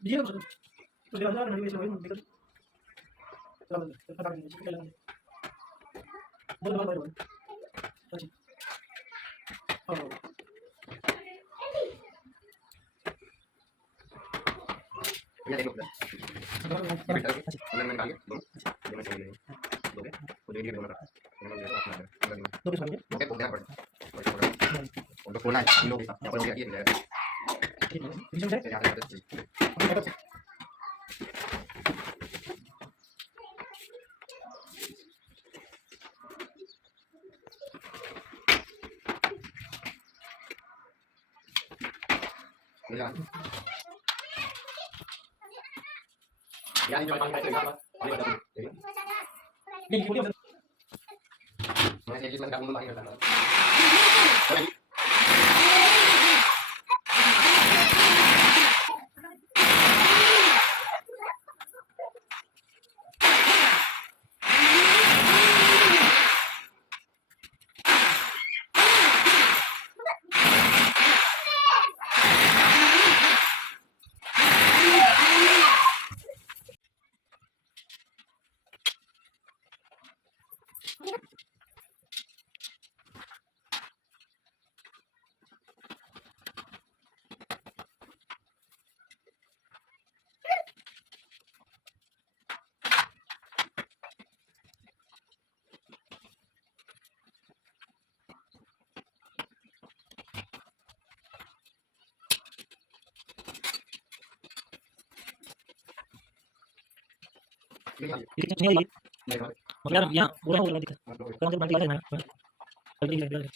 dia maksud terus dia nanti bisa main gitu kalau kata ini kita jalan boleh boleh boleh oh ya tengok dah boleh main kali boleh dia masih ini boleh boleh dia boleh terus lagi oke boleh apa untuk punai ini bisa yang boleh dia ya bisa deh ya ada ya ini jangan pakai apa ini ada ini kuliah masih kita enggak mau pakai sana ini lagi Maksudnya ya, boleh lagi kan. Kalau nanti lagi mana? Lagi.